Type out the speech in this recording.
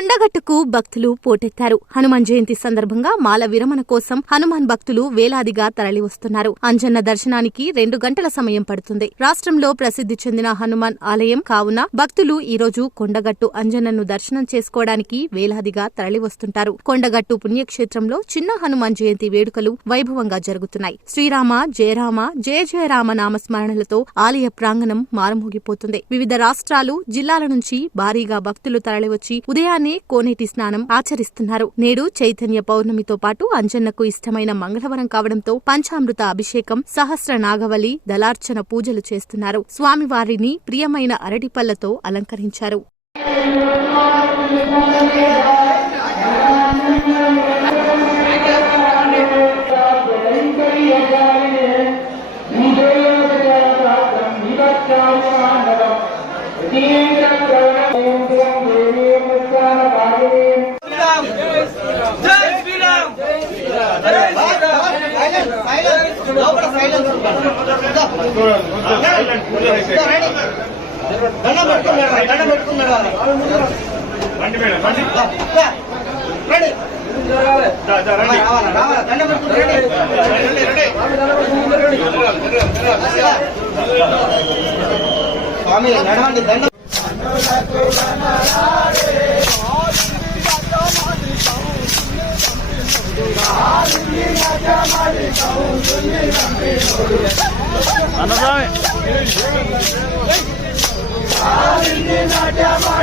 కొండగట్టుకు భక్తులు పోటెత్తారు. హనుమాన్ జయంతి సందర్భంగా మాల విరమణ కోసం హనుమాన్ భక్తులు వేలాదిగా తరలివస్తున్నారు. అంజన్న దర్శనానికి 2 గంటల సమయం పడుతుంది. రాష్ట్రంలో ప్రసిద్ధి చెందిన హనుమాన్ ఆలయం కావున భక్తులు ఈరోజు కొండగట్టు అంజన్నను దర్శనం చేసుకోవడానికి వేలాదిగా తరలివస్తుంటారు. కొండగట్టు పుణ్యక్షేత్రంలో చిన్న హనుమాన్ జయంతి వేడుకలు వైభవంగా జరుగుతున్నాయి. శ్రీరామ జయరామ జయ జయరామ నామస్మరణలతో ఆలయ ప్రాంగణం మారుమోగిపోతుంది. వివిధ రాష్ట్రాలు జిల్లాల నుంచి భారీగా భక్తులు తరలివచ్చి ఉదయాన్నే కోనేటి స్నానం ఆచరిస్తున్నారు. నేడు చైతన్య పౌర్ణమితో పాటు అంజన్నకు ఇష్టమైన మంగళవారం కావడంతో పంచామృత అభిషేకం, సహస్ర నాగవలి, దళార్చన పూజలు చేస్తున్నారు. స్వామివారిని ప్రియమైన అరటిపళ్లతో అలంకరించారు. స్వామి నడవండి దండ అన్నస్వామి